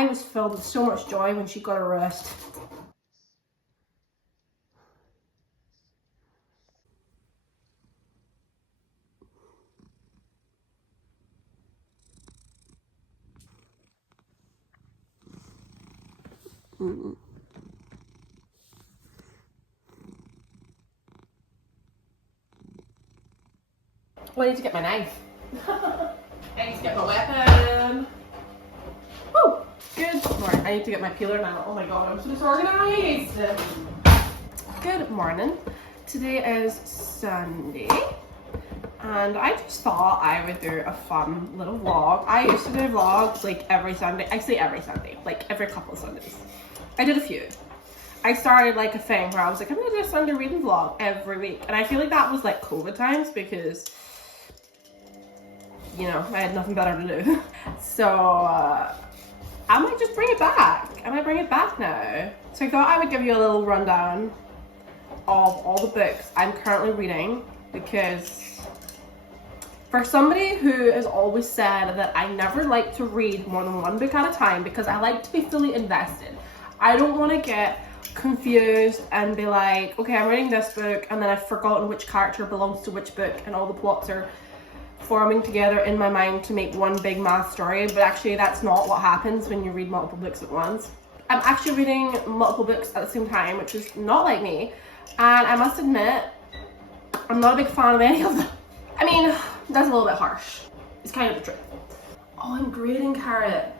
I was filled with so much joy when she got a rest. Well, I need to get my knife. I need to get my weapon. Woo! Good morning. I need to get my peeler now. Oh my god, I'm so disorganized. Good morning. Today is Sunday. And I just thought I would do a fun little vlog. I used to do vlogs like every Sunday. I say every Sunday, like every couple of Sundays. I did a few. I started like a thing where I was like, I'm gonna do a Sunday reading vlog every week. And I feel like that was like COVID times because, you know, I had nothing better to do. So I might just bring it back. I might bring it back now. So I thought I would give you a little rundown of all the books I'm currently reading, because for somebody who has always said that I never like to read more than one book at a time because I like to be fully invested. I don't want to get confused and be like, okay, I'm reading this book and then I've forgotten which character belongs to which book and all the plots are forming together in my mind to make one big math story, but actually that's not what happens when you read multiple books at once. I'm actually reading multiple books at the same time, which is not like me, and I must admit, I'm not a big fan of any of them. I mean, that's a little bit harsh. It's kind of the truth. Oh, I'm grating carrot.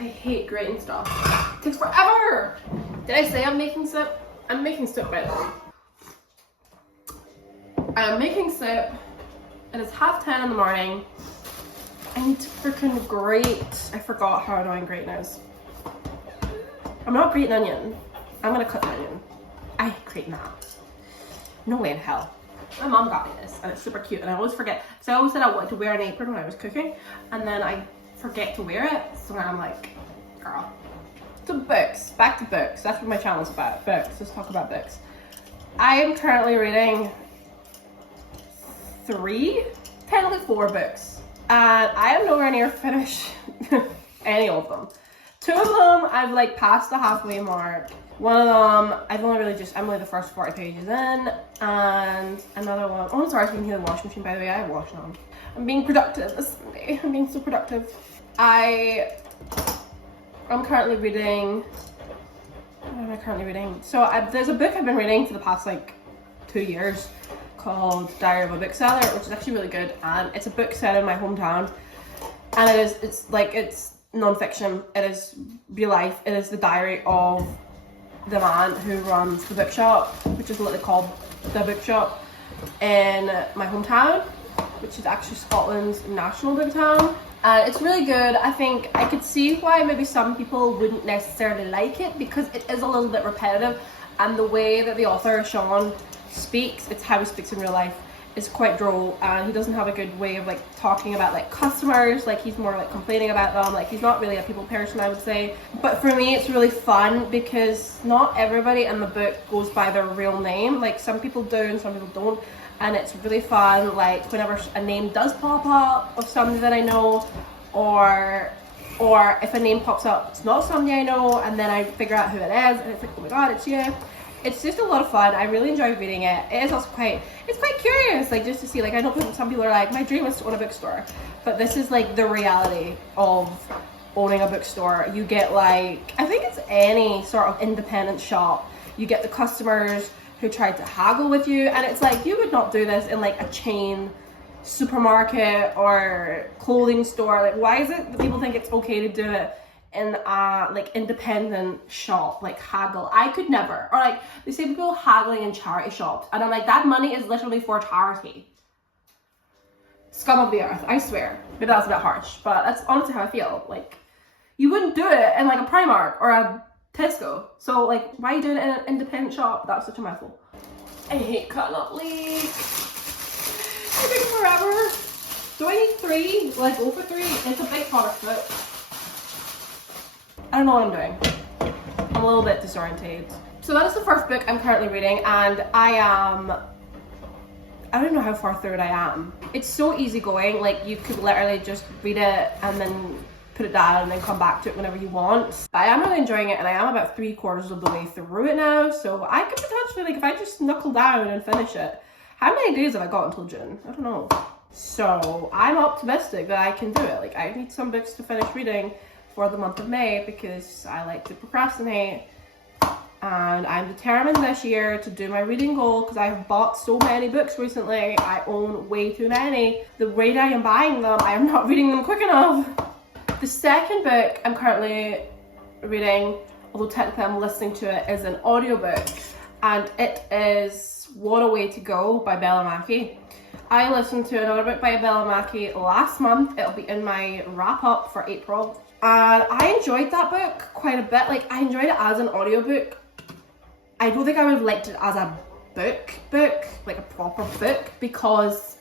I hate grating stuff. It takes forever. Did I say I'm making soup? I'm making soup, by the way. I'm making soup. It is 10:30 in the morning. I need to freaking grate. I forgot how annoying grating is. I'm not grating onion. I'm gonna cut the onion. I hate grating that. No way in hell. My mom got me this and it's super cute, and I always forget. So I always said I wanted to wear an apron when I was cooking, and then I forget to wear it. So now I'm like, girl. So books, back to books. That's what my channel's about. Books. Let's talk about books. I am currently reading technically 4 books, and I am nowhere near finished any of them. 2 of them I've like passed the halfway mark. One of them I'm only the first 40 pages in, and another one, oh sorry, I can hear the washing machine, by the way. I have washing on. I'm being productive this Sunday. I'm being so productive. I'm currently reading, what am I currently reading? So there's a book I've been reading for the past like 2 years called Diary of a Bookseller, which is actually really good, and it's a book set in my hometown, and it's non-fiction. It is real life. It is the diary of the man who runs the bookshop, which is literally called The Bookshop, in my hometown, which is actually Scotland's national book town. And it's really good. I think I could see why maybe some people wouldn't necessarily like it, because it is a little bit repetitive, and the way that the author, Shaun, speaks, it's how he speaks in real life, is quite droll, and he doesn't have a good way of like talking about like customers. Like he's more like complaining about them. Like he's not really a people person, I would say. But for me it's really fun because not everybody in the book goes by their real name. Like some people do and some people don't, and it's really fun like whenever a name does pop up of somebody that I know, or if a name pops up it's not somebody I know, and then I figure out who it is and it's like, oh my god, it's you. It's just a lot of fun. I really enjoy reading it. It is also quite curious, like just to see, like I know some people are like, my dream is to own a bookstore, but this is like the reality of owning a bookstore. You get like, I think it's any sort of independent shop, you get the customers who try to haggle with you, and it's like, you would not do this in like a chain supermarket or clothing store. Like why is it that people think it's okay to do it in a like independent shop, like haggle? I could never. Or like they say people haggling in charity shops, and I'm like, that money is literally for charity. Scum of the earth, I swear. Maybe that's a bit harsh, but that's honestly how I feel. Like you wouldn't do it in like a Primark or a Tesco, so like why are you doing it in an independent shop? That's such a mouthful. I hate cutting up leek. It takes forever. Do I need 3? Will I go for 3? It's a big pot of foot. I don't know what I'm doing. I'm a little bit disorientated. So that is the first book I'm currently reading, and I I don't know how far through it I am. It's so easygoing, like you could literally just read it and then put it down and then come back to it whenever you want. But I am really enjoying it, and I am about 3/4 of the way through it now, so I could potentially, like, if I just knuckle down and finish it. How many days have I got until June? I don't know. So I'm optimistic that I can do it. Like, I need some books to finish reading for the month of May because I like to procrastinate, and I'm determined this year to do my reading goal because I have bought so many books recently. I own way too many. The rate I am buying them, I am not reading them quick enough. The second book I'm currently reading, although technically I'm listening to it, is an audiobook, and it is What a Way to Go by Mackie. I listened to another book by Mackie last month. It'll be in my wrap up for April. And I enjoyed that book quite a bit. Like, I enjoyed it as an audiobook. I don't think I would have liked it as a book, like a proper book, because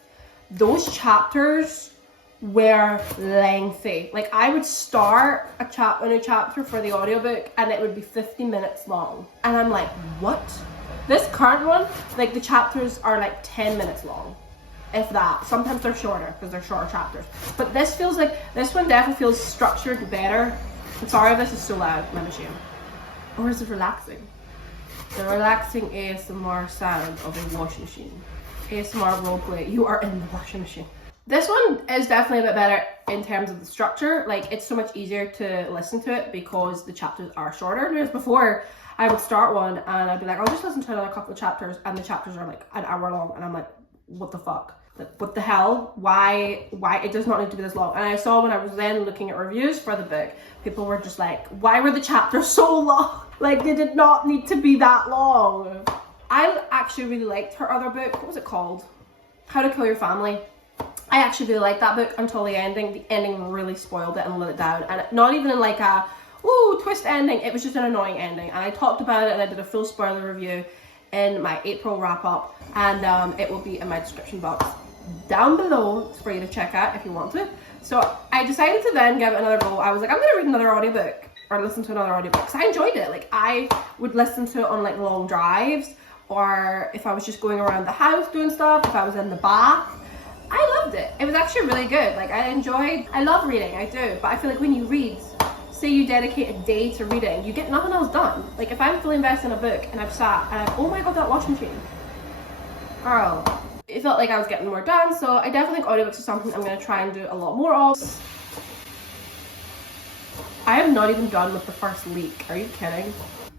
those chapters were lengthy. Like, I would start a new chapter for the audiobook and it would be 50 minutes long. And I'm like, what? This current one, like, the chapters are like 10 minutes long, if that. Sometimes they're shorter because they're shorter chapters. But this feels like, this one definitely feels structured better. I'm sorry if this is so loud, my machine. Or is it relaxing? The relaxing ASMR sound of a washing machine. ASMR roleplay, you are in the washing machine. This one is definitely a bit better in terms of the structure. Like, it's so much easier to listen to it because the chapters are shorter. Whereas before, I would start one and I'd be like, I'll just listen to another couple of chapters, and the chapters are like an hour long, and I'm like, what the fuck? Like, what the hell? Why it does not need to be this long? And I saw when I was then looking at reviews for the book, people were just like, why were the chapters so long? Like, they did not need to be that long. I actually really liked her other book. What was it called? How to Kill Your Family. I actually really liked that book until the ending. The ending really spoiled it and let it down. And not even in like a, ooh, twist ending. It was just an annoying ending. And I talked about it and I did a full spoiler review in my April wrap up. And it will be in my description box down below for you to check out if you want to. So I decided to then give it another go. I was like, I'm going to read another audiobook or listen to another audiobook because I enjoyed it. Like, I would listen to it on like long drives, or if I was just going around the house doing stuff, if I was in the bath. I loved it. It was actually really good. Like, I love reading, I do. But I feel like when you read, say you dedicate a day to reading, you get nothing else done. Like, if I'm fully invested in a book and I've sat and oh my god, that washing machine. Girl. It felt like I was getting more done, so I definitely think audiobooks is something I'm going to try and do a lot more of. I am not even done with the first leak. Are you kidding?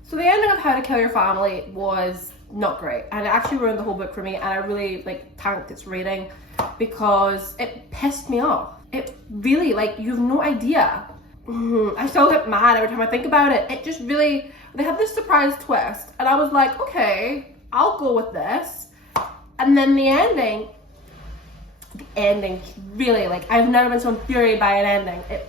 So the ending of How to Kill Your Family was not great, and it actually ruined the whole book for me, and I really like tanked its rating because it pissed me off. It really, like, you have no idea. I still get mad every time I think about it. It just really, they had this surprise twist and I was like, okay, I'll go with this. And then the ending really, like, I've never been so infuriated by an ending. It,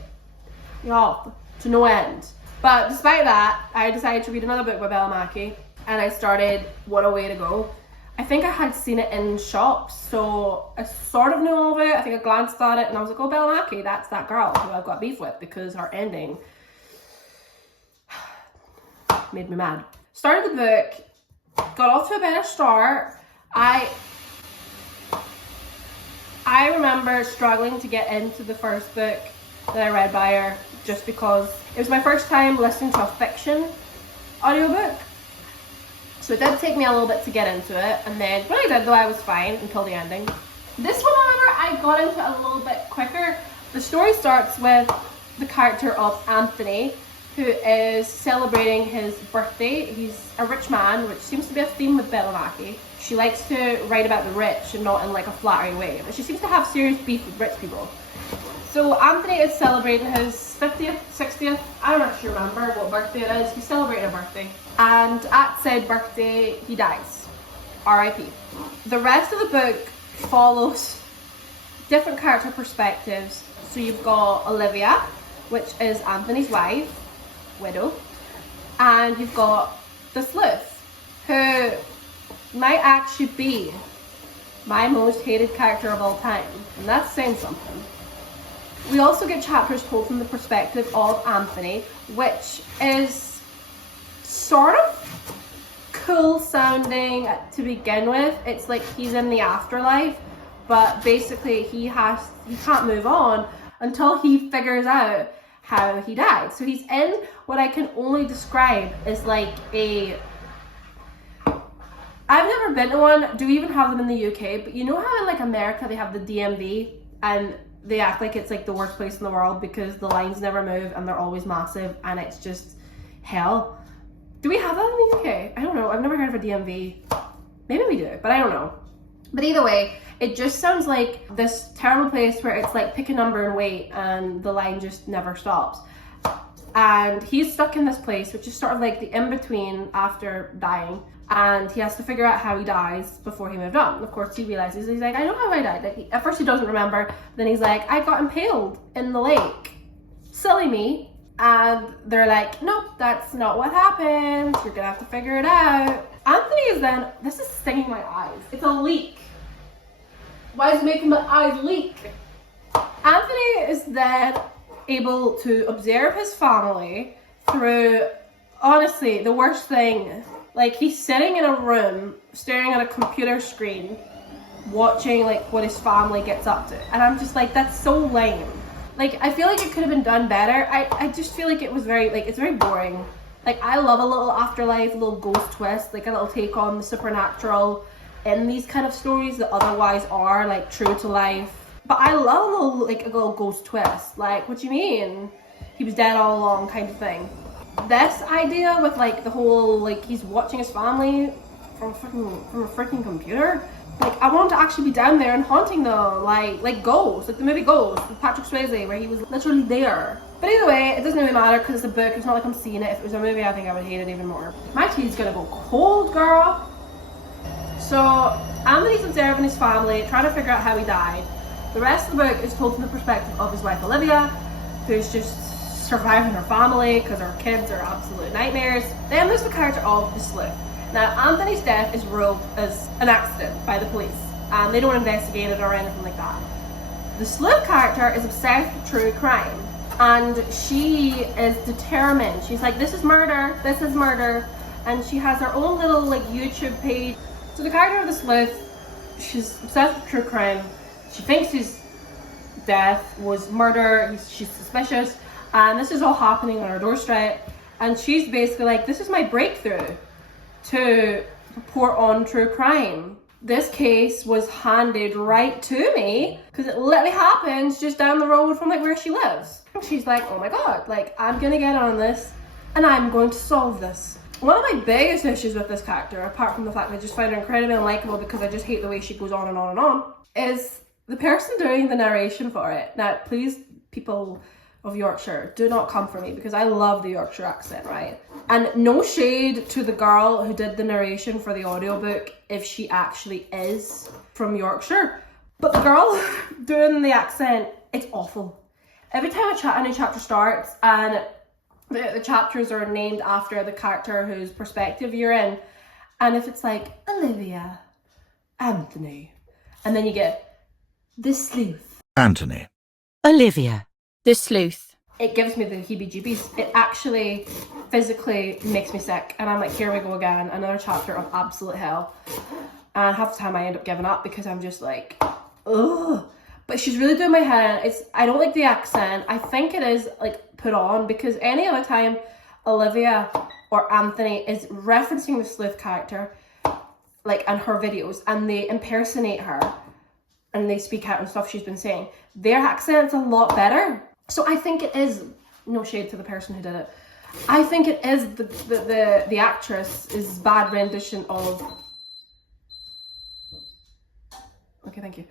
y'all, to no end. But despite that, I decided to read another book by Mackie, and I started What a Way to Go. I think I had seen it in shops, so I sort of knew of it. I think I glanced at it and I was like, oh, Mackie, that's that girl who I've got beef with because her ending made me mad. Started the book, got off to a better start. I remember struggling to get into the first book that I read by her just because it was my first time listening to a fiction audiobook. So it did take me a little bit to get into it, and then when I did though, I was fine until the ending. This one, however, I got into a little bit quicker. The story starts with the character of Anthony, who is celebrating his birthday. He's a rich man, which seems to be a theme with Mackie. She likes to write about the rich and not in like a flattery way, but she seems to have serious beef with rich people. So Anthony is celebrating his 50th, 60th, I don't actually remember what birthday it is. He's celebrating a birthday. And at said birthday, he dies. R.I.P. The rest of the book follows different character perspectives. So you've got Olivia, which is Anthony's wife, widow. And you've got the sleuth, who might actually be my most hated character of all time. And that's saying something. We also get chapters told from the perspective of Anthony, which is sort of cool sounding to begin with. It's like he's in the afterlife, but basically he can't move on until he figures out how he died. So he's in what I can only describe as like I've never been to one. Do we even have them in the UK? But you know how in like America they have the DMV and they act like it's like the worst place in the world because the lines never move and they're always massive and it's just hell. Do we have that in the UK? I don't know. I've never heard of a DMV. Maybe we do, but I don't know. But either way, it just sounds like this terrible place where it's like pick a number and wait and the line just never stops. And he's stuck in this place, which is sort of like the in-between after dying. And he has to figure out how he dies before he moved on. And of course, he realizes, he's like, I know how I died. Like, at first he doesn't remember. Then he's like, I got impaled in the lake. Silly me. And they're like, nope, that's not what happened. You're gonna have to figure it out. Anthony is then, this is stinging my eyes. It's a leak. Why is it making my eyes leak? Anthony is then able to observe his family through, honestly, the worst thing. Like, he's sitting in a room, staring at a computer screen, watching, like, what his family gets up to. And I'm just like, that's so lame. Like, I feel like it could have been done better. I just feel like it was very, like, it's very boring. Like, I love a little afterlife, a little ghost twist, like a little take on the supernatural in these kind of stories that otherwise are, like, true to life. But I love a little ghost twist. Like, what do you mean? He was dead all along kind of thing. This idea with like the whole like he's watching his family from a freaking computer. Like, I want to actually be down there and haunting them, like Ghost, like the movie Ghost with Patrick Swayze, where he was literally there. But either way, it doesn't really matter because it's a book. It's not like I'm seeing it. If it was a movie, I think I would hate it even more. My tea's gonna go cold, girl. So Anthony's observing his family, trying to figure out how he died. The rest of the book is told from the perspective of his wife Olivia, who's just surviving her family because her kids are absolute nightmares. Then there's the character of the sleuth. Now, Anthony's death is ruled as an accident by the police, and they don't investigate it or anything like that. The sleuth character is obsessed with true crime, and she is determined. She's like, this is murder, and she has her own little like YouTube page. So the character of the sleuth, she's obsessed with true crime. She thinks his death was murder. She's suspicious. And this is all happening on her doorstep. And she's basically like, this is my breakthrough to report on true crime. This case was handed right to me because it literally happens just down the road from like where she lives. And she's like, oh my God, like I'm gonna get on this and I'm going to solve this. One of my biggest issues with this character, apart from the fact that I just find her incredibly unlikable because I just hate the way she goes on and on and on, is the person doing the narration for it. Now, please, people of Yorkshire, do not come for me because I love the Yorkshire accent, right? And no shade to the girl who did the narration for the audiobook if she actually is from Yorkshire. But the girl doing the accent, it's awful. Every time a new chapter starts and the chapters are named after the character whose perspective you're in, and if it's like Olivia, Anthony, and then you get the sleuth, Anthony, Olivia, the sleuth, it gives me the heebie-jeebies. It actually physically makes me sick, and I'm like, here we go again, another chapter of absolute hell. And half the time I end up giving up because I'm just like, ugh. But she's really doing my head in. I don't like the accent. I think it is like put on because any other time Olivia or Anthony is referencing the sleuth character, like in her videos, and they impersonate her and they speak out and stuff she's been saying, their accent's a lot better. So I think it is, no shade to the person who did it, I think it is the actress's bad rendition of, okay, thank you,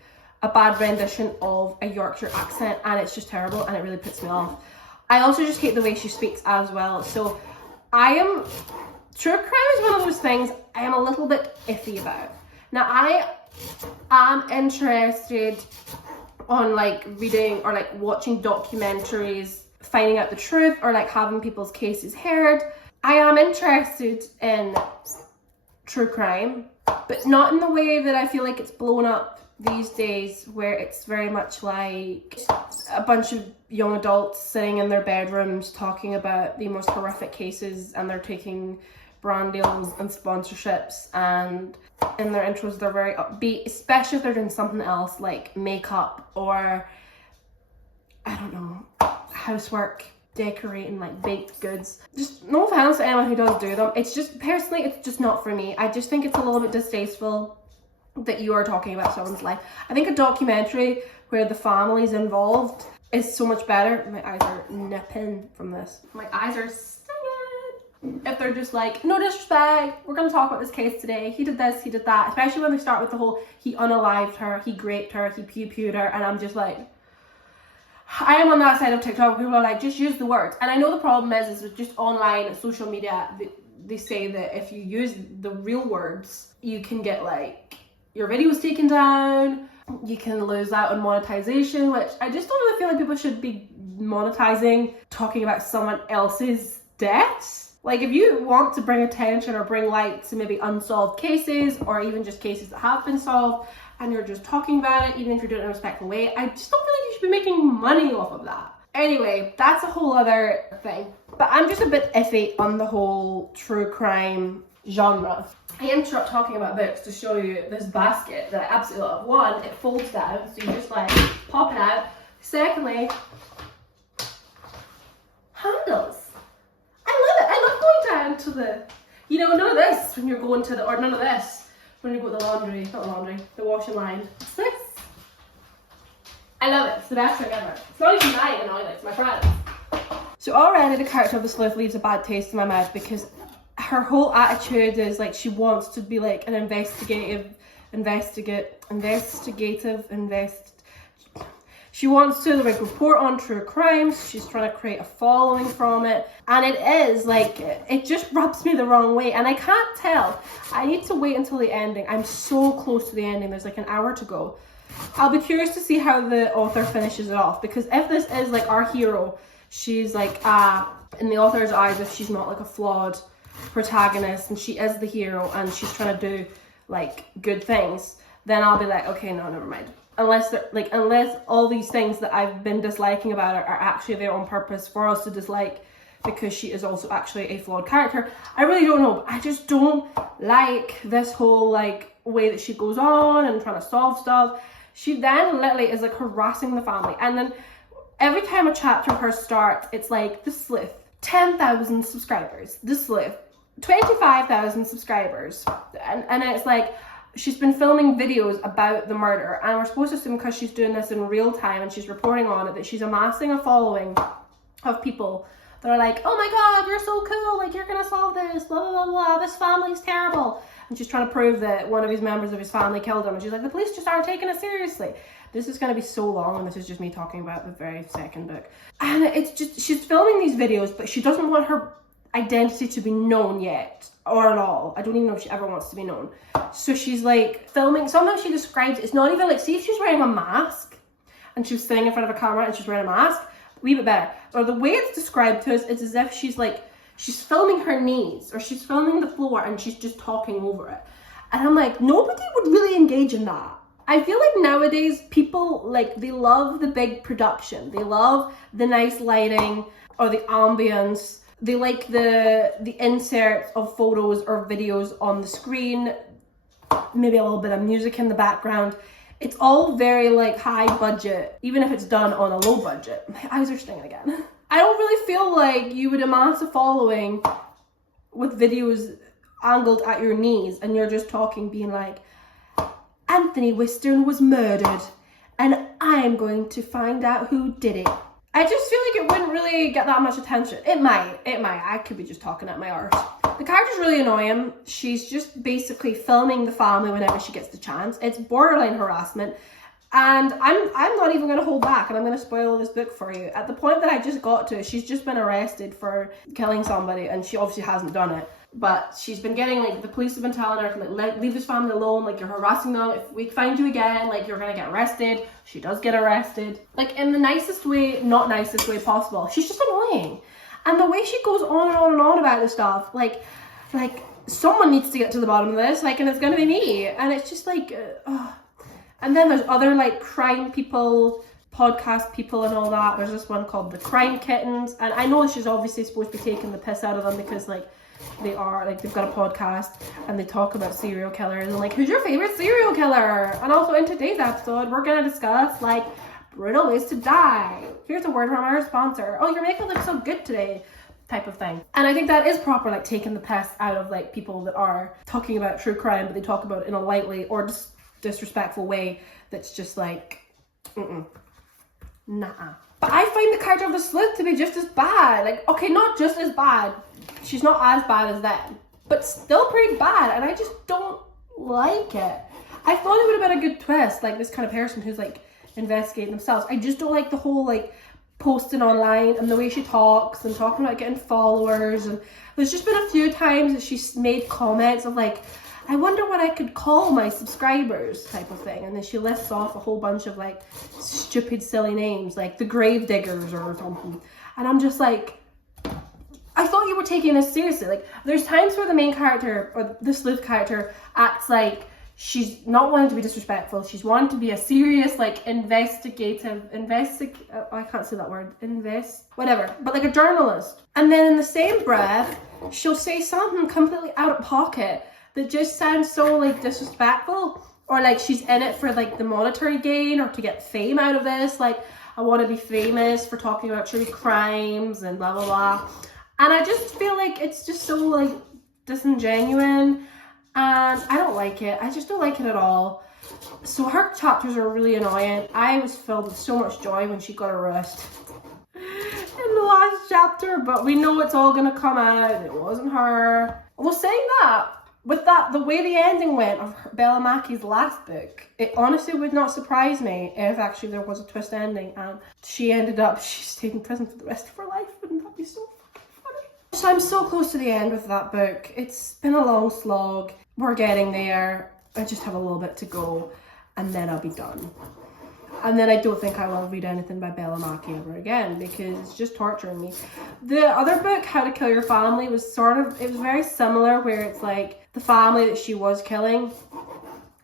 a bad rendition of a Yorkshire accent, and it's just terrible and it really puts me off. I also just hate the way she speaks as well. So true crime is one of those things I am a little bit iffy about. Now I am interested on like reading or like watching documentaries, finding out the truth, or like having people's cases heard. I am interested in true crime, but not in the way that I feel like it's blown up these days, where it's very much like a bunch of young adults sitting in their bedrooms talking about the most horrific cases, and they're taking brand deals and sponsorships, and in their intros they're very upbeat, especially if they're doing something else like makeup or, I don't know, housework, decorating, like baked goods. Just no offense to anyone who does do them. It's just, personally, it's just not for me. I just think it's a little bit distasteful that you are talking about someone's life. I think a documentary where the family's involved is so much better. My eyes are nipping from this. My eyes are stinging. If they're just like, no disrespect, we're gonna talk about this case today. He did this, he did that. Especially when they start with the whole, he unalived her, he raped her, he pew-pewed her, and I'm just like, I am on that side of TikTok where people are like, just use the words. And I know the problem is with just online social media, they say that if you use the real words, you can get like your videos taken down, you can lose out on monetization, which I just don't really feel like people should be monetizing talking about someone else's deaths. Like, if you want to bring attention or bring light to maybe unsolved cases, or even just cases that have been solved, and you're just talking about it, even if you're doing it in a respectful way, I just don't feel like you should be making money off of that. Anyway, that's a whole other thing. But I'm just a bit iffy on the whole true crime genre. I am talking about books to show you this basket that I absolutely love. One, it folds down, so you just like pop it out. Secondly, handles. I love it. I love going down to the, you know, none of this when you're going to the, or none of this when you go to the laundry, not the laundry, the washing line. What's this? I love it. It's the best thing ever. It's not even mine, annoyingly, it's my friend's. So already the character of the sleuth leaves a bad taste in my mouth because her whole attitude is like she wants to be like an she wants to like report on true crimes. She's trying to create a following from it, and it is like, it just rubs me the wrong way, and I can't tell. I need to wait until the ending. I'm so close to the ending. There's like an hour to go. I'll be curious to see how the author finishes it off, because if this is like our hero, she's like in the author's eyes, if she's not like a flawed protagonist and she is the hero and she's trying to do like good things, then I'll be like, okay, no, never mind. Unless all these things that I've been disliking about her are actually there on purpose for us to dislike, because she is also actually a flawed character. I really don't know, but I just don't like this whole like way that she goes on and trying to solve stuff. She then literally is like harassing the family, and then every time a chapter of her starts, it's like, the sleuth, 10,000 subscribers, the sleuth, 25,000 subscribers, and it's like, she's been filming videos about the murder, and we're supposed to assume because she's doing this in real time and she's reporting on it that she's amassing a following of people that are like, oh my god, you're so cool, like, you're gonna solve this, blah blah blah blah, this family's terrible, and she's trying to prove that one of his members of his family killed him, and she's like, the police just aren't taking it seriously. This is going to be so long, and this is just me talking about the very second book, and it's just, she's filming these videos, but she doesn't want her identity to be known yet, or at all. I don't even know if she ever wants to be known. So she's like filming, sometimes she describes, it's not even like, see if she's wearing a mask and she was sitting in front of a camera and she's wearing a mask, a wee bit better. Or the way it's described to us, it's as if she's like, she's filming her knees or she's filming the floor and she's just talking over it. And I'm like, nobody would really engage in that. I feel like nowadays people, like, they love the big production. They love the nice lighting or the ambience. They like the inserts of photos or videos on the screen, maybe a little bit of music in the background. It's all very like high budget, even if it's done on a low budget. My eyes are stinging again. I don't really feel like you would amass a following with videos angled at your knees and you're just talking, being like, Anthony Wistern was murdered and I'm going to find out who did it. I just feel like it wouldn't really get that much attention. It might. I could be just talking at my arse. The character's really annoying. She's just basically filming the family whenever she gets the chance. It's borderline harassment. And I'm not even going to hold back, and I'm going to spoil this book for you. At the point that I just got to, she's just been arrested for killing somebody, and she obviously hasn't done it. But she's been getting, like, the police have been telling her to, like, leave this family alone, like, you're harassing them. If we find you again, like, you're going to get arrested. She does get arrested. Like, in the nicest way, not nicest way possible. She's just annoying. And the way she goes on and on and on about this stuff, like, someone needs to get to the bottom of this, like, and it's going to be me. And it's just, like, And then there's other, like, crime people podcast people and all that. There's this one called The Crime Kittens, and I know she's obviously supposed to be taking the piss out of them because like they are like they've got a podcast and they talk about serial killers and like who's your favorite serial killer. And also in today's episode we're gonna discuss like brutal ways to die. Here's a word from our sponsor. Oh, your makeup looks so good today, type of thing. And I think that is proper, like taking the piss out of like people that are talking about true crime, but they talk about it in a lightly or disrespectful way that's just like nah. But I find the character of the sleuth to be just as bad. Like, okay, not just as bad. She's not as bad as them, but still pretty bad. And I just don't like it. I thought it would have been a good twist, like this kind of person who's like investigating themselves. I just don't like the whole like posting online and the way she talks and talking about getting followers. And there's just been a few times that she's made comments of like, I wonder what I could call my subscribers type of thing. And then she lists off a whole bunch of like stupid, silly names like the Grave Diggers or something. And I'm just like, I thought you were taking this seriously. Like there's times where the main character or the sleuth character acts like she's not wanting to be disrespectful. She's wanting to be a serious, like I can't say that word, whatever, but like a journalist. And then in the same breath, she'll say something completely out of pocket that just sounds so like disrespectful, or like she's in it for like the monetary gain or to get fame out of this. Like, I want to be famous for talking about true crimes and blah, blah, blah. And I just feel like it's just so like disingenuous. And I don't like it. I just don't like it at all. So her chapters are really annoying. I was filled with so much joy when she got arrested in the last chapter, but we know it's all gonna come out. It wasn't her. Well, saying that, with that, the way the ending went of Bella Mackie's last book, it honestly would not surprise me if actually there was a twist ending and she stayed in prison for the rest of her life. Wouldn't that be so fucking funny? So I'm so close to the end with that book. It's been a long slog. We're getting there. I just have a little bit to go and then I'll be done. And then I don't think I will read anything by Bella Mackie ever again because it's just torturing me. The other book, How to Kill Your Family, was it was very similar, where it's like the family that she was killing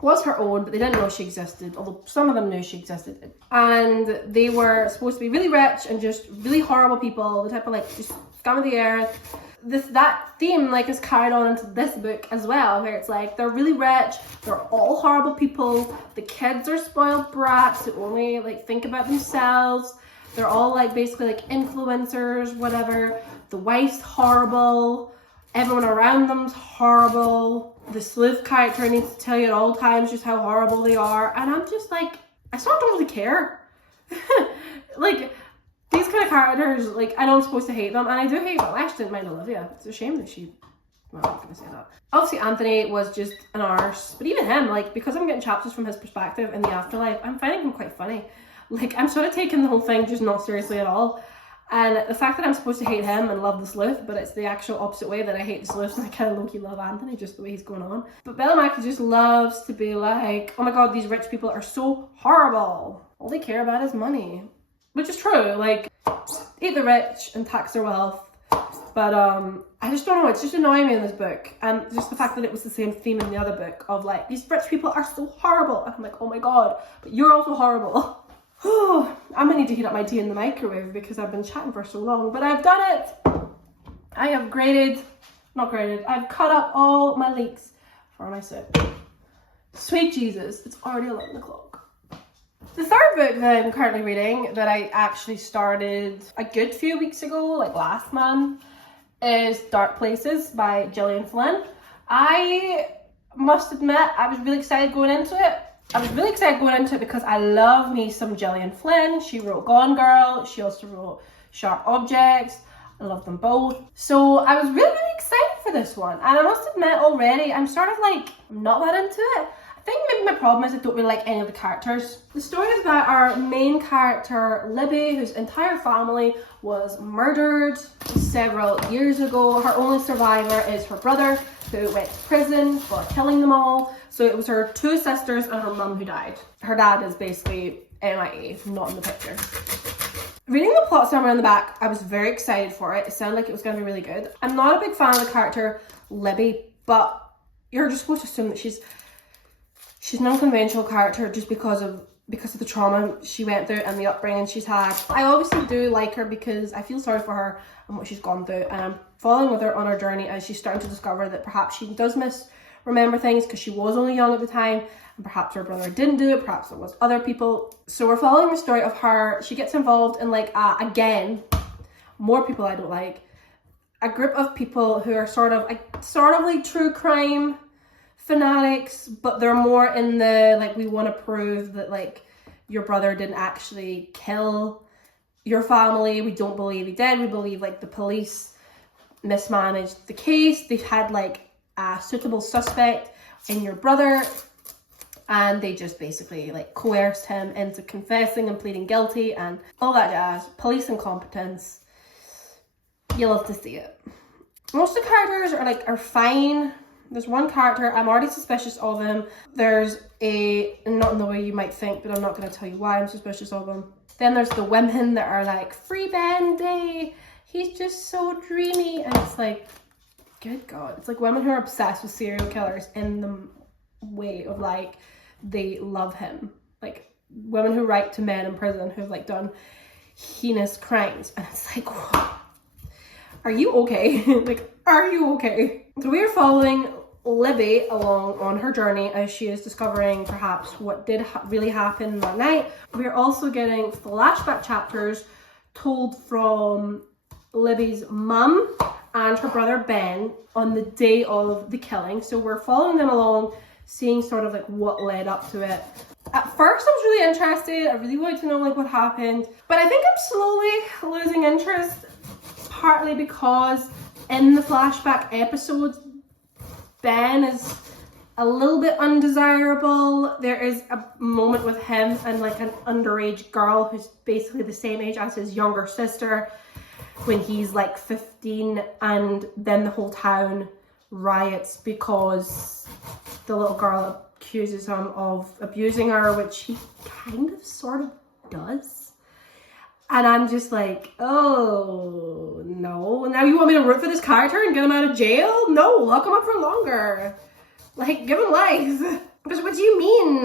was her own, but they didn't know she existed, although some of them knew she existed. And they were supposed to be really rich and just really horrible people, the type of like just scum of the earth. That theme like is carried on into this book as well, where it's like they're really rich, they're all horrible people, the kids are spoiled brats who only like think about themselves, they're all like basically like influencers, whatever. The wife's horrible, everyone around them's horrible, the sleuth character needs to tell you at all times just how horrible they are, and I'm just like, I sort of don't really care. Like, these kind of characters, like, I know I'm supposed to hate them, and I do hate them. I actually didn't mind Olivia. It's a shame that well, I'm not going to say that. Obviously, Anthony was just an arse, but even him, like, because I'm getting chapters from his perspective in the afterlife, I'm finding him quite funny. Like, I'm sort of taking the whole thing just not seriously at all. And the fact that I'm supposed to hate him and love the sleuth, but it's the actual opposite way that I hate the sleuth, and I kind of low-key love Anthony, just the way he's going on. But Bella Mackie just loves to be like, oh my god, these rich people are so horrible. All they care about is money. Which is true, like, eat the rich and tax their wealth. But I just don't know, it's just annoying me in this book. And just the fact that it was the same theme in the other book of like, these rich people are so horrible. And I'm like, oh my god, but you're also horrible. I'm gonna need to heat up my tea in the microwave because I've been chatting for so long. But I've done it. I have I've cut up all my leeks for my soup. Sweet Jesus, it's already 11 o'clock. The third book that I'm currently reading, that I actually started a good few weeks ago, like last month, is Dark Places by Gillian Flynn. I must admit, I was really excited going into it. Because I love me some Gillian Flynn. She wrote Gone Girl. She also wrote Sharp Objects. I love them both. So I was really, really excited for this one. And I must admit already, I'm sort of like, I'm not that into it. I think maybe my problem is I don't really like any of the characters. The story is about our main character, Libby, whose entire family was murdered several years ago. Her only survivor is her brother, who went to prison for killing them all. So it was her two sisters and her mum who died. Her dad is basically MIA, not in the picture. Reading the plot summary on the back, I was very excited for it. It sounded like it was going to be really good. I'm not a big fan of the character Libby, but you're just supposed to assume that she's an unconventional character just because of because of the trauma she went through and the upbringing she's had. I obviously do like her because I feel sorry for her and what she's gone through, and I'm following with her on her journey as she's starting to discover that perhaps she does misremember things because she was only young at the time, and perhaps her brother didn't do it, perhaps there was other people. So we're following the story of her. She gets involved in, like, again, more people I don't like, a group of people who are sort of like true crime fanatics, but they're more in the, like, we want to prove that, like, your brother didn't actually kill your family. We don't believe he did. We believe, like, the police mismanaged the case. They've had, like, a suitable suspect in your brother, and they just basically, like, coerced him into confessing and pleading guilty and all that jazz. Police incompetence. You love to see it. Most of the characters are fine. There's one character, I'm already suspicious of him. There's not in the way you might think, but I'm not going to tell you why I'm suspicious of him. Then there's the women that are like, free Bendy, he's just so dreamy. And it's like, good God. It's like women who are obsessed with serial killers in the way of, like, they love him. Like, women who write to men in prison who've, like, done heinous crimes. And it's like, whoa. Are you okay? Like, are you okay? So we are following Libby along on her journey as she is discovering perhaps what did really happen that night. We're also getting flashback chapters told from Libby's mum and her brother Ben on the day of the killing. So we're following them along, seeing sort of like what led up to it. At first I was really interested. I really wanted to know, like, what happened. But I think I'm slowly losing interest, partly because in the flashback episodes, Ben is a little bit undesirable. There is a moment with him and, like, an underage girl who's basically the same age as his younger sister when he's like 15, and then the whole town riots because the little girl accuses him of abusing her, which he kind of sort of does. And I'm just like, oh no, now you want me to root for this character and get him out of jail? No, lock him up for longer. Like, give him life. Because what do you mean?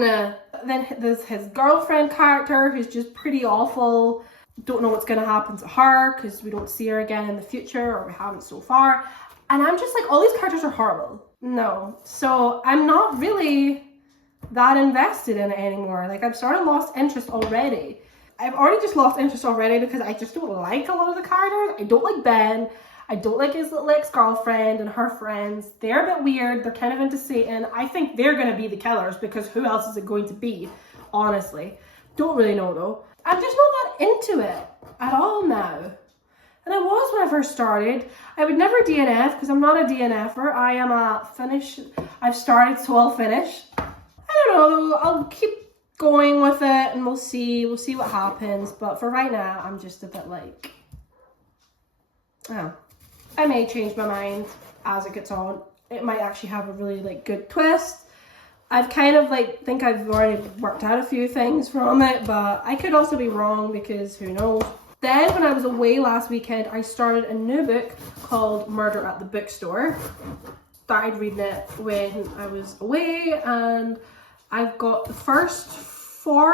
Then there's his girlfriend character who's just pretty awful. Don't know what's going to happen to her because we don't see her again in the future, or we haven't so far. And I'm just like, all these characters are horrible. No. So I'm not really that invested in it anymore. Like, I've sort of lost interest already. I've already just lost interest already because I just don't like a lot of the characters. I don't like Ben. I don't like his little ex-girlfriend and her friends. They're a bit weird. They're kind of into Satan. I think they're going to be the killers because who else is it going to be? Honestly. Don't really know though. I'm just not that into it at all now. And I was when I first started. I would never DNF because I'm not a DNFer. I am a finish. I've started, so I'll finish. I don't know. I'll keep going with it and we'll see. We'll see what happens. But for right now, I'm just a bit like, oh. I may change my mind as it gets on. It might actually have a really like good twist. I've kind of like think I've already worked out a few things from it, but I could also be wrong because who knows. Then when I was away last weekend, I started a new book called Murder at the Bookstore. Started reading it when I was away, and I've got the first 40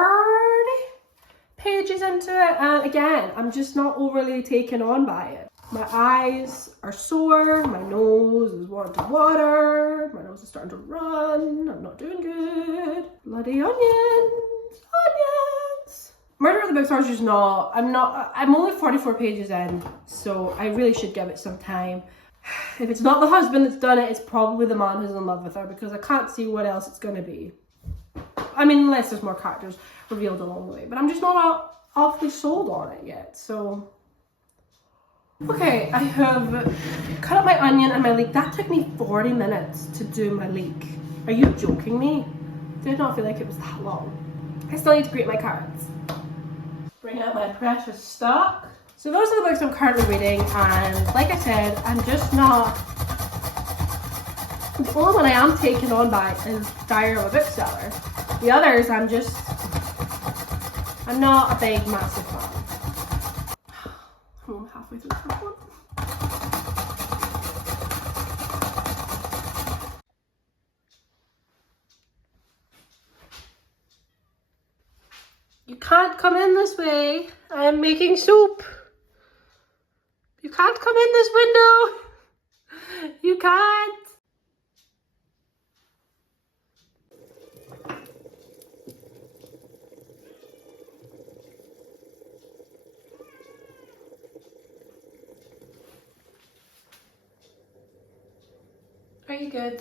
pages into it, and again, I'm just not overly taken on by it. My eyes are sore, my nose is wanting to water, my nose is starting to run, I'm not doing good. Bloody onions, onions. Murder at the Bookstore is just not, I'm only 44 pages in, so I really should give it some time. If it's not the husband that's done it, it's probably the man who's in love with her, because I can't see what else it's going to be. I mean, unless there's more characters revealed along the way, but I'm just not awfully sold on it yet, so. Okay, I have cut up my onion and my leek. That took me 40 minutes to do my leek. Are you joking me? Did not feel like it was that long. I still need to grate my carrots. Bring out my precious stock. So those are the books I'm currently reading, and like I said, I'm just not. The only one I am taken on by is Diary of a Bookseller. The others, I'm not a big, massive fan. I'm halfway through the first one. can't come in this way. I am making soup. You can't come in this window. You can't. Are you good?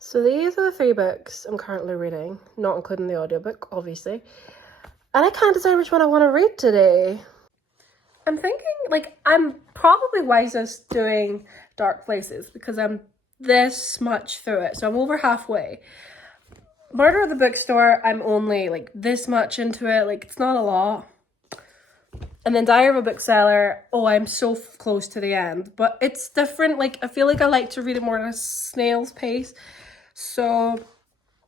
So these are the 3 books I'm currently reading, not including the audiobook, obviously. And I can't decide which one I want to read today. I'm thinking, like, I'm probably wisest doing Dark Places because I'm this much through it. So I'm over halfway. Murder at the Bookstore, I'm only, like, this much into it. Like, it's not a lot. And then Diary of a Bookseller, oh, I'm so close to the end. But it's different. Like, I feel like I like to read it more at a snail's pace. So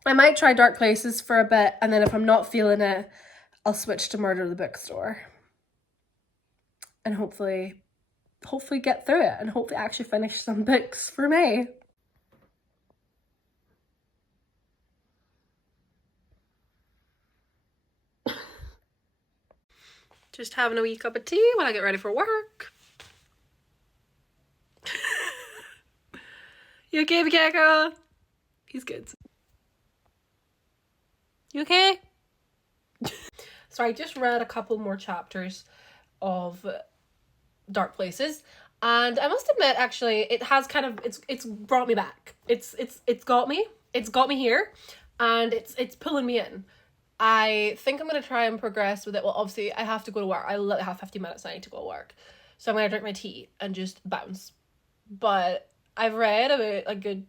I might try Dark Places for a bit, and then if I'm not feeling it, I'll switch to Murder at the Bookstore. And hopefully get through it, and hopefully actually finish some books for me. Just having a wee cup of tea while I get ready for work. You okay, Mackie? He's good. You okay? So I just read a couple more chapters of Dark Places, and I must admit, actually, it has kind of it's brought me back. It's got me here, and it's pulling me in. I think I'm gonna try and progress with it. Well, obviously I have to go to work. I literally have 15 minutes. I need to go to work, so I'm gonna drink my tea and just bounce. But I've read about a good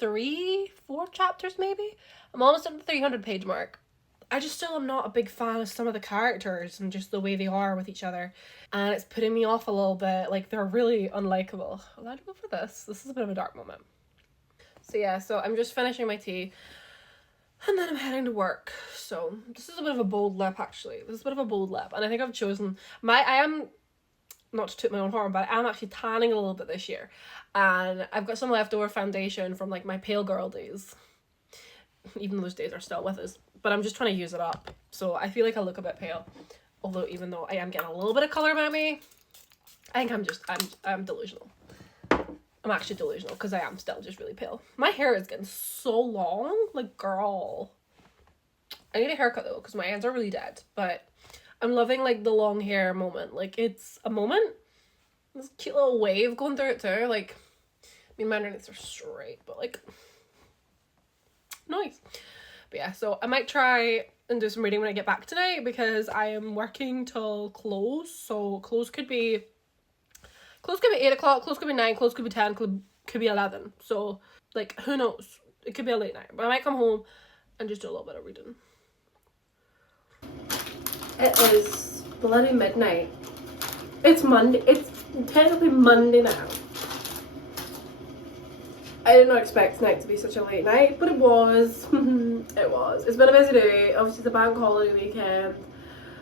3-4 chapters maybe. I'm almost at the 300 page mark. I just still am not a big fan of some of the characters and just the way they are with each other. And it's putting me off a little bit. Like, they're really unlikable. Allowed to go for this. This is a bit of a dark moment. So yeah, so I'm just finishing my tea. And then I'm heading to work. So this is a bit of a bold lip, actually. This is a bit of a bold lip. And I think I've chosen I am, not to toot my own horn, but I am actually tanning a little bit this year. And I've got some leftover foundation from, like, my pale girl days. Even those days are still with us. But I'm just trying to use it up. So I feel like I look a bit pale. Although, even though I am getting a little bit of colour about me, I think I'm delusional. I'm actually delusional because I am still just really pale. My hair is getting so long. Like, girl. I need a haircut, though, because my ends are really dead. But I'm loving, like, the long hair moment. Like, it's a moment. This cute little wave going through it, too. Like, I mean, my underneath are straight, but, like, nice. But yeah, so I might try and do some reading when I get back tonight because I am working till close. So close could be 8 o'clock, close could be 9, close could be 10, could be 11. So, like, who knows? It could be a late night. But I might come home and just do a little bit of reading. It is bloody midnight. It's Monday. It's technically Monday now. I did not expect tonight to be such a late night, but it was. It was. It's been a busy day. Obviously, the bank holiday weekend.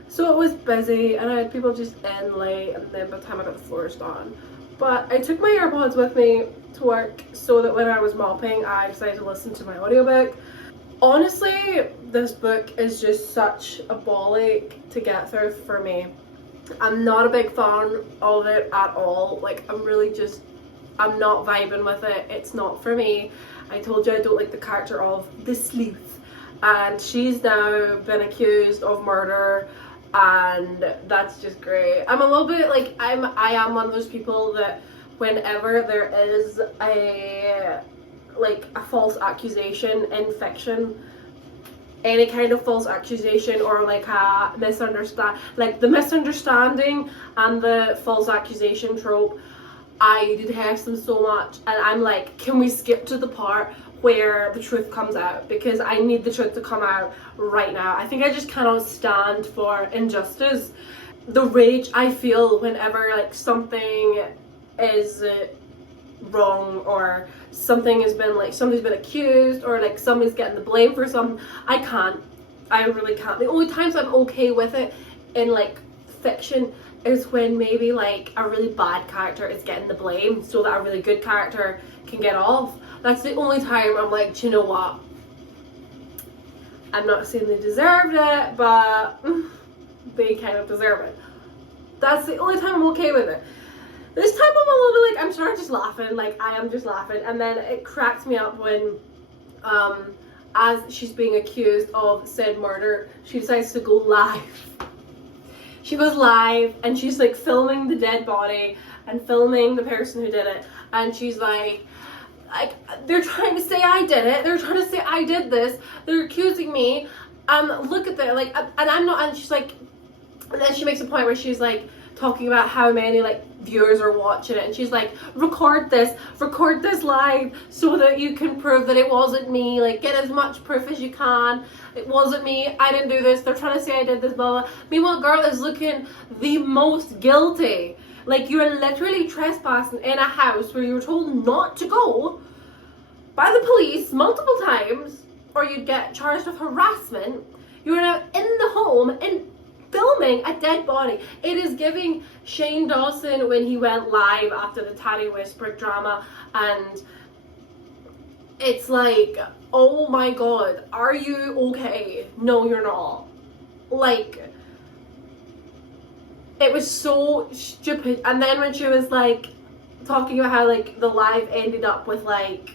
So it was busy, and I had people just in late, and then by the time I got the floors done. But I took my AirPods with me to work so that when I was mopping, I decided to listen to my audiobook. Honestly, this book is just such a ball ache to get through for me. I'm not a big fan of it at all. Like, I'm not vibing with it. It's not for me. I told you I don't like the character of the sleuth, and she's now been accused of murder, and that's just great. I'm a little bit like, I am one of those people that whenever there is a false accusation in fiction, any kind of false accusation or like a the misunderstanding and the false accusation trope, I detest them so much, and I'm like, can we skip to the part where the truth comes out? Because I need the truth to come out right now. I think I just cannot stand for injustice. The rage I feel whenever like something is wrong, or somebody's been accused, or like somebody's getting the blame for something, I really can't. The only times I'm okay with it in like fiction is when maybe like a really bad character is getting the blame so that a really good character can get off. That's the only time I'm like, do you know what? I'm not saying they deserved it, but they kind of deserve it. That's the only time I'm okay with it. This time I'm a little bit like, I'm sort of just laughing, like I am just laughing, and then it cracks me up when as she's being accused of said murder, she decides to go live. She goes live and she's like filming the dead body and filming the person who did it, and she's like they're trying to say I did it, they're trying to say I did this, they're accusing me, look at that, like, and I'm not, and she's like, and then she makes a point where she's like talking about how many like viewers are watching it, and she's like, record this live so that you can prove that it wasn't me, like get as much proof as you can, it wasn't me, I didn't do this, they're trying to say I did this, blah blah. Meanwhile, girl is looking the most guilty. Like, you are literally trespassing in a house where you were told not to go by the police multiple times, or you'd get charged with harassment. You are now in the home and filming a dead body. It is giving Shane Dawson when he went live after the Tally Whisper drama, and it's like, oh my god, are you okay? No, you're not. Like, it was so stupid. And then when she was like talking about how like the live ended up with like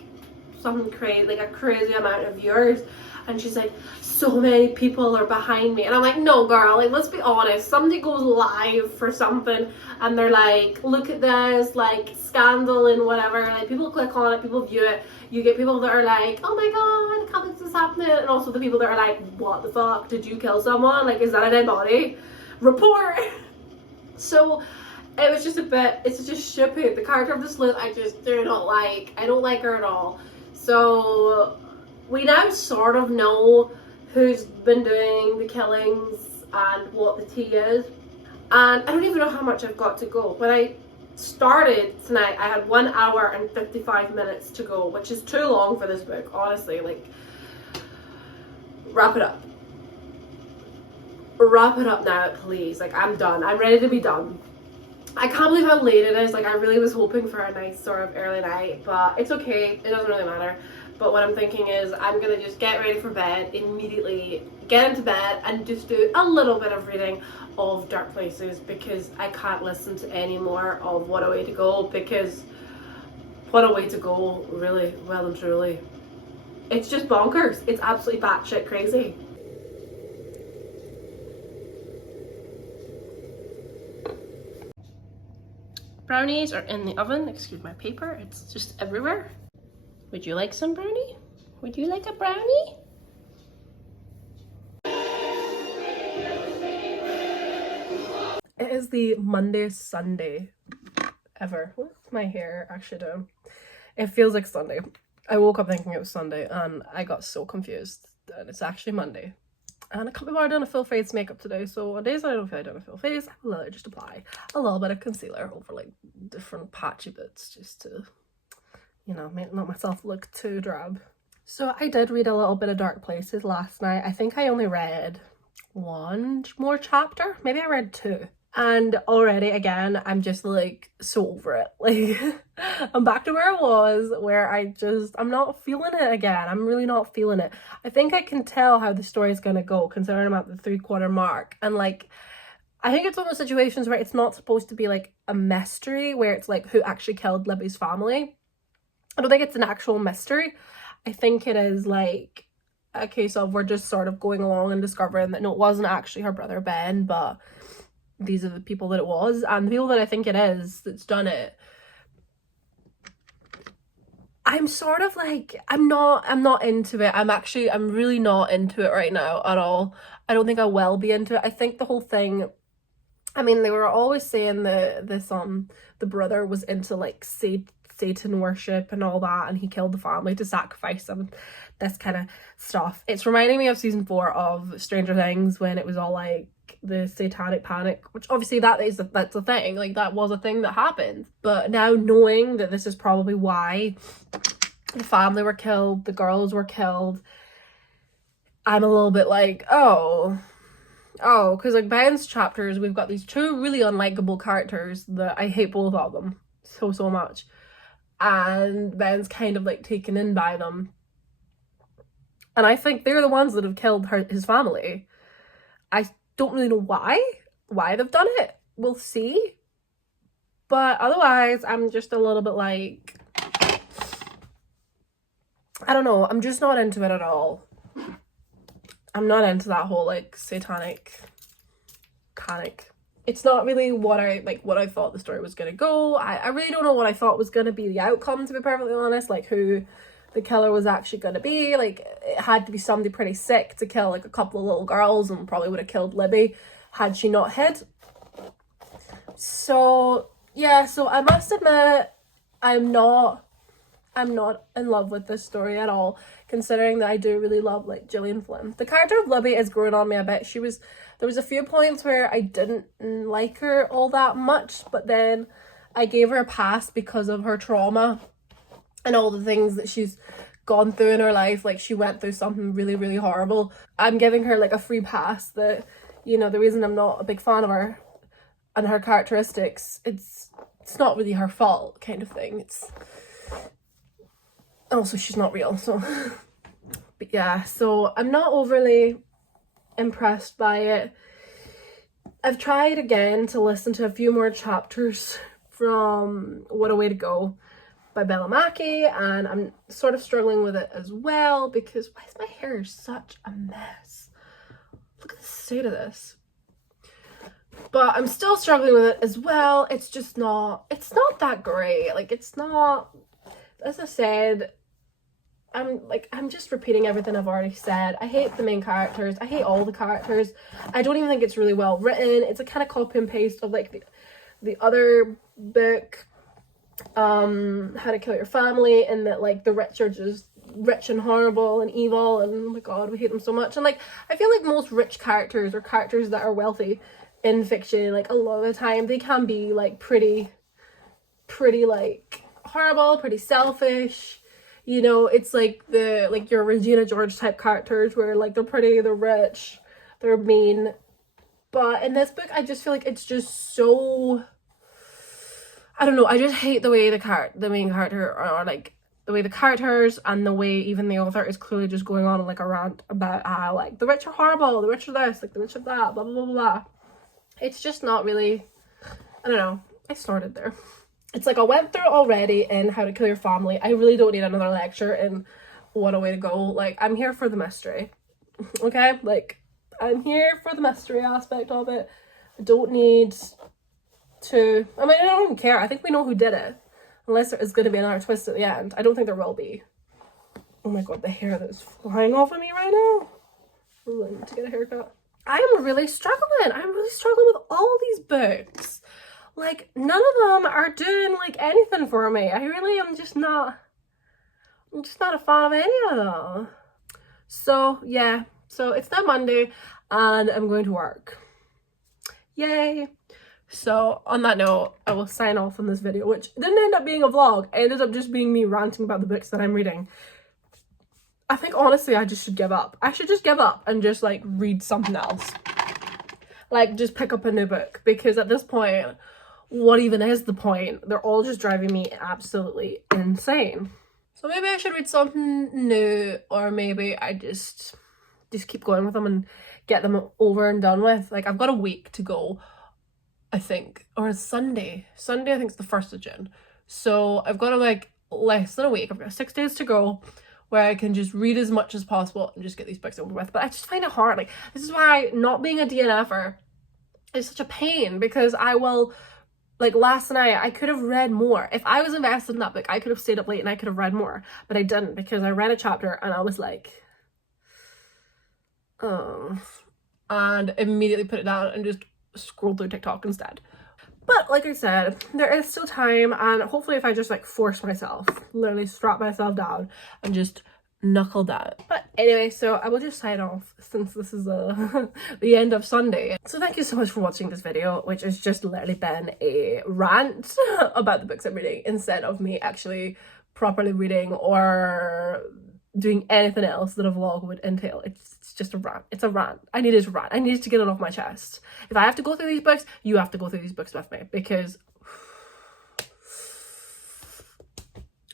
something crazy, like a crazy amount of viewers, and she's like, so many people are behind me, and I'm like, no girl, like let's be honest, somebody goes live for something and they're like, look at this, like scandal and whatever, like people click on it, people view it, you get people that are like, oh my god, I can't believe this is happening, and also the people that are like, what the fuck, did you kill someone, like is that a dead body, report. So it was just a bit, it's just stupid. The character of the sleuth I just do not like. I don't like her at all. So we now sort of know who's been doing the killings and what the tea is. And I don't even know how much I've got to go. When I started tonight, I had 1 hour and 55 minutes to go, which is too long for this book, honestly. Like, wrap it up. Wrap it up now, please. Like, I'm done. I'm ready to be done. I can't believe how late it is. Like, I really was hoping for a nice sort of early night, but it's okay. It doesn't really matter. But what I'm thinking is I'm gonna just get ready for bed immediately, get into bed, and just do a little bit of reading of Dark Places, because I can't listen to any more of What a Way to Go, because What a Way to Go, really, well and truly, it's just bonkers. It's absolutely batshit crazy. Brownies are in the oven. Excuse my paper, it's just everywhere. Would you like some brownie? Would you like a brownie? It is the Monday Sunday ever. What's my hair actually doing? It feels like Sunday. I woke up thinking it was Sunday and I got so confused that it's actually Monday. And I can't be bothered doing a full face makeup today, so on days I don't feel like doing a full face, I will just apply a little bit of concealer over like different patchy bits just to, you know, make not myself look too drab. So I did read a little bit of Dark Places last night. I think I only read one more chapter, maybe I read 2. And already, again, I'm just like so over it. Like, I'm back to where I was, where I'm not feeling it again. I'm really not feeling it. I think I can tell how the story is going to go, considering I'm at the 3/4 mark. And like, I think it's one of those situations where it's not supposed to be like a mystery, where it's like who actually killed Libby's family. I don't think it's an actual mystery. I think it is like a case of we're just sort of going along and discovering that no, it wasn't actually her brother Ben, but these are the people that it was, and the people that I think it is that's done it. I'm sort of like, I'm not into it. I'm really not into it right now at all. I don't think I will be into it. I think the whole thing, I mean, they were always saying the brother was into like Satan worship and all that, and he killed the family to sacrifice them, this kind of stuff. It's reminding me of season 4 of Stranger Things, when it was all like the satanic panic, which obviously that's a thing, like that was a thing that happened. But now knowing that this is probably why the family were killed, the girls were killed, I'm a little bit like, oh, Oh, because like Ben's chapters, we've got these two really unlikable characters that I hate both of them so much. And Ben's kind of like taken in by them. And I think they're the ones that have killed his family. I don't really know why they've done it. We'll see. But otherwise, I'm just a little bit like, I don't know, I'm just not into it at all. I'm not into that whole like satanic panic. It's not really what I thought the story was gonna go. I really don't know what I thought was gonna be the outcome, to be perfectly honest, like who the killer was actually gonna be. Like, it had to be somebody pretty sick to kill like a couple of little girls, and probably would have killed Libby had she not hid. So yeah, so I must admit I'm not in love with this story at all, considering that I do really love like Gillian Flynn. The character of Libby is growing on me a bit. There was a few points where I didn't like her all that much, but then I gave her a pass because of her trauma and all the things that she's gone through in her life. Like, she went through something really, really horrible. I'm giving her like a free pass that, you know, the reason I'm not a big fan of her and her characteristics, it's not really her fault kind of thing. It's also, she's not real, so but yeah, so I'm not overly impressed by it. I've tried again to listen to a few more chapters from What a Way to Go by Mackie, and I'm sort of struggling with it as well because why is my hair such a mess? Look at the state of this. But I'm still struggling with it as well. It's not that great. Like, it's not, as I said, I'm just repeating everything I've already said. I hate the main characters. I hate all the characters. I don't even think it's really well written. It's a kind of copy and paste of like the other book, How to Kill Your Family, and that like the rich are just rich and horrible and evil, and oh my god, we hate them so much. And like, I feel like most rich characters or characters that are wealthy in fiction, like a lot of the time they can be like pretty like horrible, pretty selfish. You know, it's like your Regina George type characters where like they're pretty, they're rich, they're mean. But in this book, I just feel like it's just so, I don't know, I just hate the way the main character, or like the way the characters and the way even the author is clearly just going on like a rant about how like the rich are horrible, the rich are this, like the rich are that, blah blah blah blah. It's just not really, I don't know, I started there. It's like I went through already in How to Kill Your Family. I really don't need another lecture in What a Way to Go. Like, I'm here for the mystery. Okay? Like, I'm here for the mystery aspect of it. I don't need to, I mean, I don't even care. I think we know who did it. Unless there is going to be another twist at the end. I don't think there will be. Oh my god, the hair that is flying off of me right now. I really need to get a haircut. I'm really struggling. I'm really struggling with all these books. Like, none of them are doing like anything for me. I'm just not a fan of any of them. So yeah, so it's now Monday and I'm going to work. Yay. So on that note, I will sign off on this video, which didn't end up being a vlog. It ended up just being me ranting about the books that I'm reading. I think honestly I just should give up. I should just give up and just like read something else. Like, just pick up a new book, because at this point, what even is the point? They're all just driving me absolutely insane. So maybe I should read something new, or maybe I just keep going with them and get them over and done with. Like, I've got a week to go, I think, or it's Sunday. Sunday, I think it's the 1st of June. So I've got like less than a week. I've got 6 days to go where I can just read as much as possible and just get these books over with. But I just find it hard. Like, this is why not being a DNFer is such a pain, because I will, like last night, I could have read more. If I was invested in that book, I could have stayed up late and I could have read more. But I didn't, because I read a chapter and I was like, oh. And immediately put it down and just scrolled through TikTok instead. But like I said, there is still time, and hopefully if I just like force myself, literally strap myself down and just knuckle down. But anyway, so I will just sign off since this is the end of Sunday. So thank you so much for watching this video, which has just literally been a rant about the books I'm reading instead of me actually properly reading or doing anything else that a vlog would entail. It's just a rant. It's a rant. I needed to rant. I needed to get it off my chest. If I have to go through these books, you have to go through these books with me, because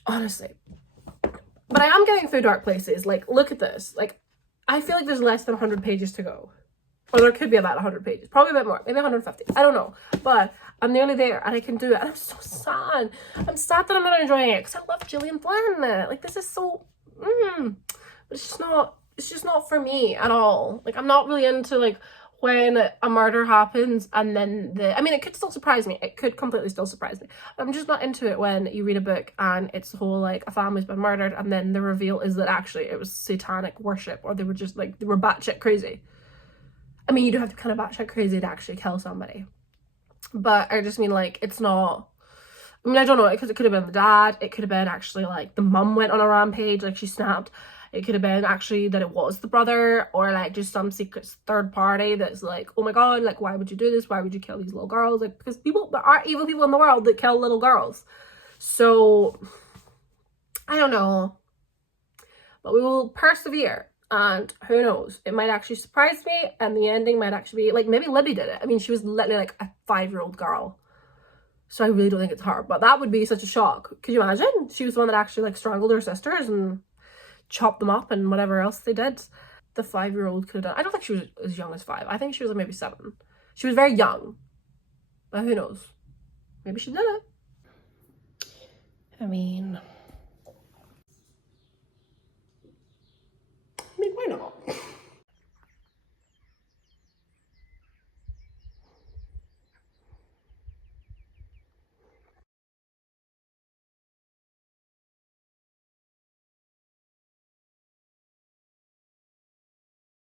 honestly. But I am getting through dark places. Like, look at this. Like, I feel like there's less than 100 pages to go. Or there could be about 100 pages. Probably a bit more. Maybe 150. I don't know. But I'm nearly there and I can do it. And I'm so sad. I'm sad that I'm not enjoying it because I love Gillian Flynn. Like, this is so... But it's just not for me at all. Like, I'm not really into, like, when a murder happens and then I mean, it could still surprise me. It could completely still surprise me. I'm just not into it when you read a book and it's the whole, like, a family's been murdered and then the reveal is that actually it was satanic worship, or they were just, like, they were batshit crazy. I mean, you do have to kind of batshit crazy to actually kill somebody. But I just mean, like, it's not... I mean, I don't know, because it could have been the dad. It could have been actually, like, the mum went on a rampage, like, she snapped. It could have been actually that it was the brother, or, like, just some secret third party that's like, oh my god, like, why would you do this? Why would you kill these little girls? Like, because there are evil people in the world that kill little girls. So, I don't know. But we will persevere. And who knows, it might actually surprise me, and the ending might actually be, like, maybe Libby did it. I mean, she was literally, like, a 5-year-old girl. So I really don't think it's her. But that would be such a shock. Could you imagine? She was the one that actually, like, strangled her sisters and chopped them up and whatever else they did. The 5-year-old could have done... I don't think she was as young as 5. I think she was, like, maybe 7. She was very young. But who knows? Maybe she did it. I mean...